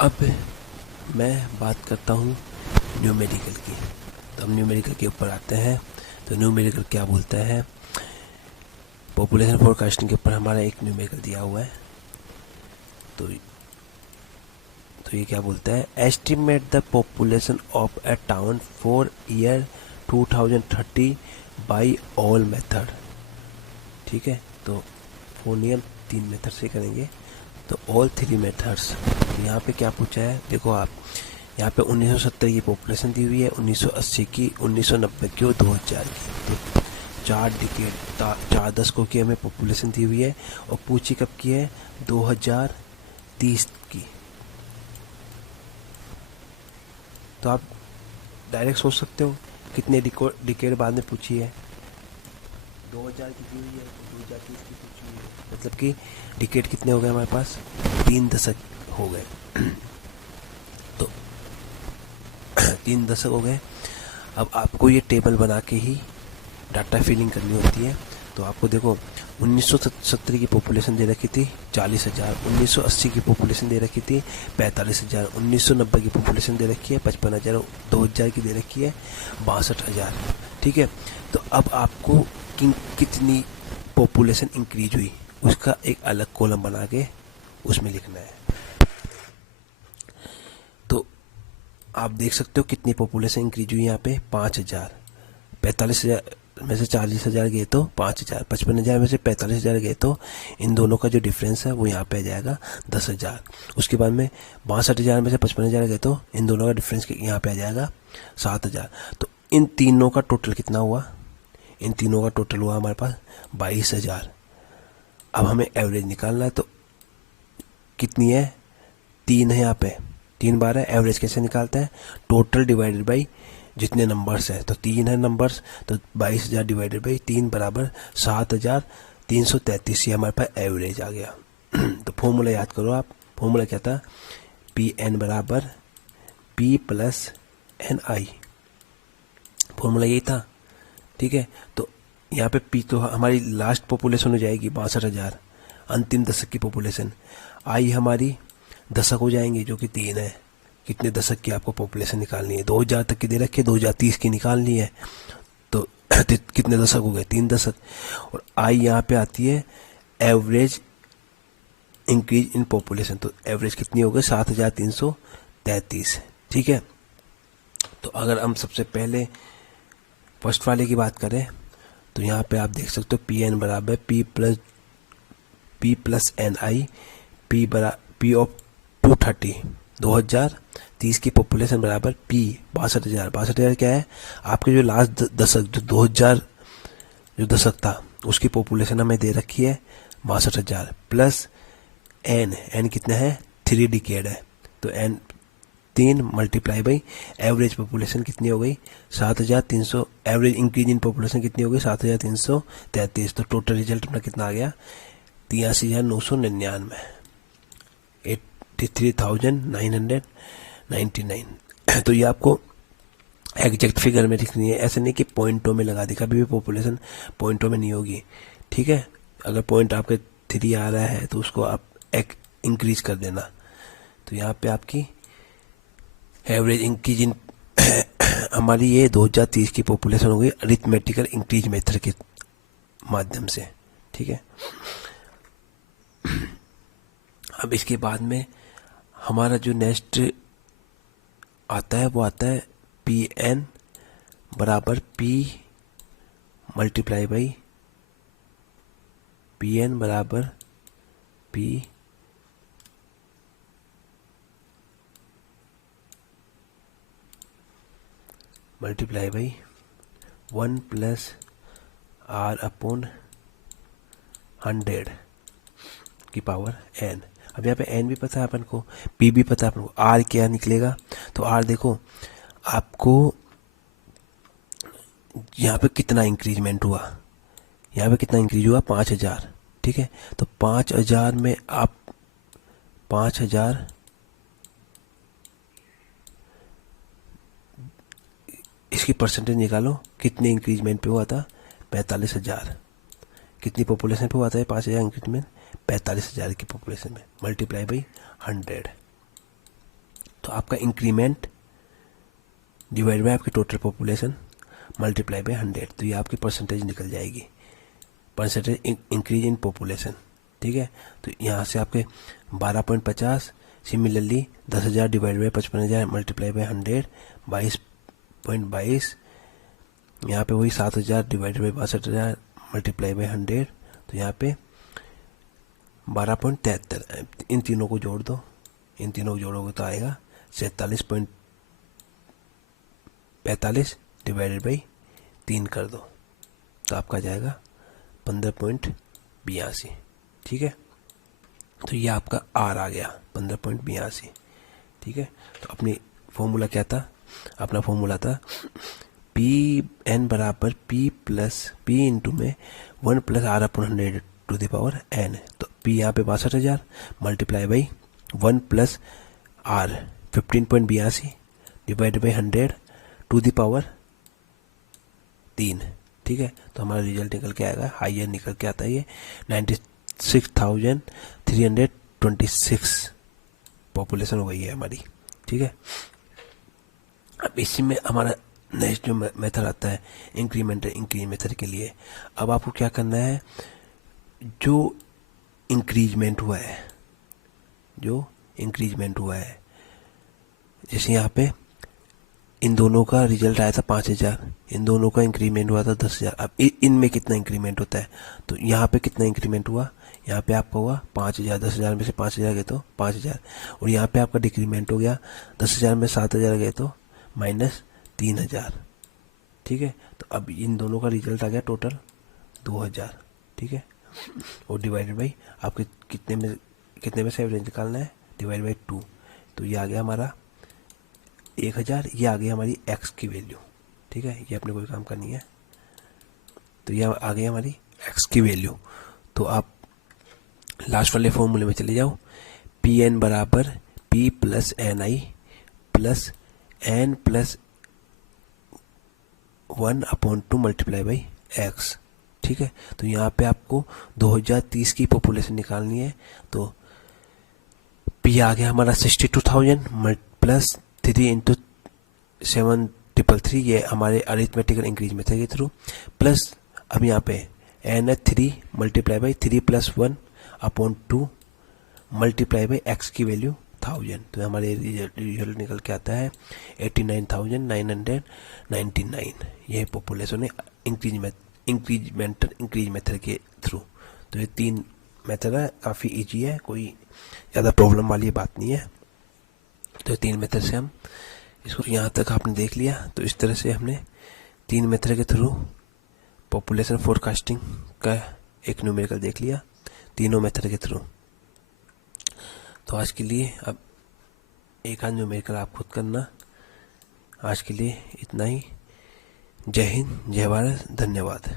अब मैं बात करता हूँ न्यूमेरिकल की। तो हम न्यूमेरिकल के ऊपर आते हैं। तो न्यूमेरिकल क्या बोलता है, पॉपुलेशन फोरकास्टिंग के ऊपर हमारा एक न्यूमेरिकल दिया हुआ है। तो ये क्या बोलता है, estimate the population of a town for year 2030 by all method. ठीक है, तो फोनियम 3 मेथड से करेंगे। तो ऑल 3 मेथड्स। यहाँ पे क्या पूछा है, देखो आप यहाँ पे 1970 की पॉपुलेशन दी हुई है, 1980 की, 1990 की और 2000 की। तो 4 दशकों की हमें पॉपुलेशन दी हुई है और पूछी कब की है, 2030 की। तो आप डायरेक्ट सोच सकते हो कितने डिकेड बाद में पूछी है, 2000 की दी हुई है, 2030 की पूछी हुई है, मतलब कि डिकेड कितने हो गए हमारे पास, 3 दशक हो गए। तो 3 दशक हो गए। अब आपको ये टेबल बना के ही डाटा फिलिंग करनी होती है। तो आपको देखो 1970 की पॉपुलेशन दे रखी थी 40,000, 1980 की पॉपुलेशन दे रखी थी 45,000, 1990 की पॉपुलेशन दे रखी है 55,000, 2000 की दे रखी है 62,000। ठीक है, तो अब आपको कितनी पॉपुलेशन इंक्रीज हुई उसका एक अलग कॉलम बना के उसमें लिखना है। तो आप देख सकते हो कितनी पॉपुलेशन इंक्रीज हुई यहाँ पे, 5,000। 45,000 में से 40,000 गए तो 5,000, 55,000 में से 45,000 गए तो इन दोनों का जो डिफरेंस है वो यहाँ पे आ जाएगा 10,000। उसके बाद में 62,000 में से 55,000 गए तो इन दोनों का डिफरेंस यहाँ पे आ जाएगा 7,000। तो इन तीनों का टोटल कितना हुआ, इन तीनों का टोटल हुआ हमारे पास 22,000। अब हमें एवरेज निकालना है। तो कितनी है, 3 है, यहाँ पे 3 बार है। एवरेज कैसे निकालते हैं, टोटल डिवाइडेड बाई जितने नंबर्स है। तो 3 है नंबर्स, तो 22,000 डिवाइडेड बाई 3 बराबर 7,333। ये हमारे पास एवरेज आ गया। तो फॉर्मूला याद करो आप, फॉर्मूला क्या था, पी एन बराबर पी प्लस एन आई, फॉर्मूला यही था। ठीक है, तो यहाँ पे पी तो हमारी लास्ट पॉपुलेशन हो जाएगी 62,000, अंतिम दशक की पॉपुलेशन। आई हमारी दशक हो जाएंगे जो कि 3 है। कितने दशक की आपको पॉपुलेशन निकालनी है, 2000 तक की दे रखी है, 2030 की निकालनी है। तो कितने दशक हो गए, 3 दशक। और आई यहाँ पे आती है एवरेज इंक्रीज इन पॉपुलेशन। तो एवरेज कितनी हो गई, 7,333। ठीक है, तो अगर हम सबसे पहले फर्स्ट वाले की बात करें तो यहाँ पे आप देख सकते हो पी एन बराबर P plus N I, P of 2030 की पॉपुलेशन बराबर पी 62,000। 62,000 क्या है, आपके जो लास्ट दशक जो 2000 जो दशक था उसकी पॉपुलेशन हमें दे रखी है 62,000 प्लस एन कितना है, 3 डिकेड है। तो N 3 multiply by average population कितनी हो गई, 7,300। एवरेज इंक्रीज इन पॉपुलेशन कितनी हो गई, 7,333। तो टोटल रिजल्ट अपना कितना आ गया, 83,999, 83,999। तो ये आपको एग्जैक्ट फिगर में लिखनी है, ऐसे नहीं कि पॉइंटों में लगा दी, कभी भी पॉपुलेशन पॉइंटों में नहीं होगी। ठीक है, अगर पॉइंट आपके 3 आ रहा है तो उसको आप एक इंक्रीज कर देना। तो यहाँ पे आपकी एवरेज इंक्रीज इन हमारी ये 2030 की पॉपुलेशन हो गई अरिथमेटिकल इंक्रीज मेथड के माध्यम से। ठीक है, अब इसके बाद में हमारा जो नेक्स्ट आता है वो आता है पी एन बराबर P multiply by P N बराबर P multiply by 1 plus R upon 100 की पावर एन। अब यहाँ पे एन भी पता है अपन को, पी भी पता है अपन को, आर क्या निकलेगा। तो आर देखो आपको यहाँ पे कितना इंक्रीजमेंट हुआ, यहाँ पे कितना इंक्रीज हुआ, 5,000। ठीक है, तो 5,000 में आप 5,000 इसकी परसेंटेज निकालो, कितने इंक्रीजमेंट पे हुआ था, 45,000। कितनी पॉपुलेशन पे हुआ था 5,000 इंक्रीजमेंट, 45,000 की पॉपुलेशन में, मल्टीप्लाई बाई 100। तो आपका इंक्रीमेंट डिवाइड बाय आपकी टोटल पॉपुलेशन मल्टीप्लाई बाय 100, तो ये आपकी परसेंटेज निकल जाएगी, परसेंटेज इंक्रीज इन पॉपुलेशन। ठीक है, तो यहाँ से आपके 12.50, similarly 10,000 divide by 55,000 multiply by 100, 22.22, यहाँ पे वही 7,000 डिवाइड बाय 62,000 मल्टीप्लाई बाय 100, तो यहाँ पे 12.73। इन तीनों को जोड़ दो, इन तीनों को जोड़ोगे तो आएगा 47.45 डिवाइडेड बाई 3 कर दो, तो आपका जाएगा 15.82। ठीक है, तो ये आपका आर आ गया 15.82। ठीक है, तो अपनी फॉर्मूला क्या था, अपना फॉर्मूला था पी एन बराबर पी प्लस पी इंटू में 1 प्लस आर अपन 100 टू द पावर एन। तो पी यहाँ पे 62,000 multiply by 1 plus R 15.82 divide by 100 to the power 3। ठीक है, तो हमारा रिजल्ट निकल के आएगा, हाइयर निकल के आता है ये 96,326 पॉपुलेशन हो गई है हमारी। ठीक है, अब इसी में हमारा नेक्स्ट जो मेथड आता है इंक्रीमेंटल इंक्रीज मेथड के लिए, अब आपको क्या करना है, जो इंक्रीजमेंट हुआ है, जो इंक्रीजमेंट हुआ है, जैसे यहाँ पे इन दोनों का रिजल्ट आया था 5,000, इन दोनों का इंक्रीमेंट हुआ था 10,000। अब इनमें कितना इंक्रीमेंट होता है, तो यहाँ पे कितना इंक्रीमेंट हुआ, यहाँ पे आपका हुआ 5,000, 10,000 में से 5,000 गए तो 5,000, और यहाँ पे आपका डिक्रीमेंट हो गया 10,000 में 7,000 गए तो -3,000। ठीक है, तो अब इन दोनों का रिजल्ट आ गया टोटल 2,000। ठीक है, और डिवाइडेड बाई आपके कितने में से एवरेज निकालना है, डिवाइड बाई 2, तो ये आ गया हमारा 1,000, ये आ गई हमारी एक्स की वैल्यू। ठीक है, ये अपने कोई काम करनी है, तो ये आ गई हमारी एक्स की वैल्यू। तो आप लास्ट वाले फॉर्मूले में चले जाओ, पी एन बराबर P plus N I plus N plus 1/2 multiply by X. ठीक है, तो यहाँ पे आपको 2030 की पॉपुलेशन निकालनी है, तो पी आ गया हमारा 62,000 प्लस 3 इंटू 733, ये हमारे अरिथमेटिकल इंक्रीज मेथड के थ्रू, प्लस अब यहाँ पे एन है 3 multiply by 3 plus 1/2 multiply by x की वैल्यू 1000, तो हमारे रिजल्ट निकल के आता है 89,999। ये पॉपुलेशन है इंक्रीजमेंटल इंक्रीज मेथड के थ्रू। तो ये 3 मेथड है, काफ़ी इजी है, कोई ज़्यादा प्रॉब्लम वाली बात नहीं है। तो 3 मेथड से हम इसको यहाँ तक आपने देख लिया। तो इस तरह से हमने 3 मेथड के थ्रू पॉपुलेशन फोरकास्टिंग का एक न्यूमेरिकल देख लिया, तीनों मेथड के थ्रू। तो आज के लिए अब एक आध न्यूमेरिकल आप खुद करना। आज के लिए इतना ही। जय हिंद, जय भारत, धन्यवाद।